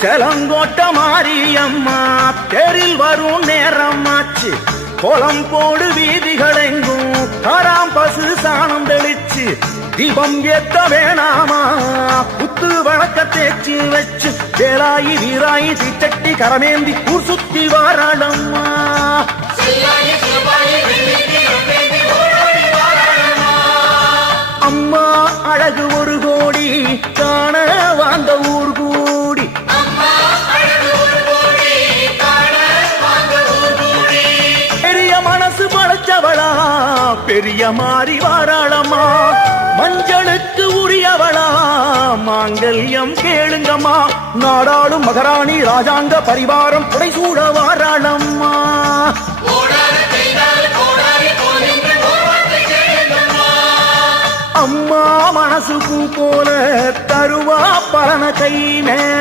செலங்கோட்ட மாரியம்மா தெரில் வரும் நேரமாச்சு. கோலம் போடு வீதிகளெங்கும் தாராம் பசு சாணம் தெளிச்சு தீபம் ஏத்த வேணாமா. புத்து வழக்க தேய்ச்சி வச்சு வேலாயி வீராயி தீச்சட்டி கரமேந்தி ஊர் சுத்தி வாராளம்மா. அம்மா அழகு ஒரு கோடி காண வாழ்ந்த ஊர் கூடி. பெரிய மனசு படைச்சவளா பெரிய மாறி வாராளம்மா. மஞ்சளுக்கு உரியவளா மாங்கல்யம் கேளுங்கம்மா. நாடாளும் மகராணி ராஜாங்க பரிவாரம் புடைசூட வாராளம்மா. அம்மா மனசு பூ போல தருவா பலன கை மேல.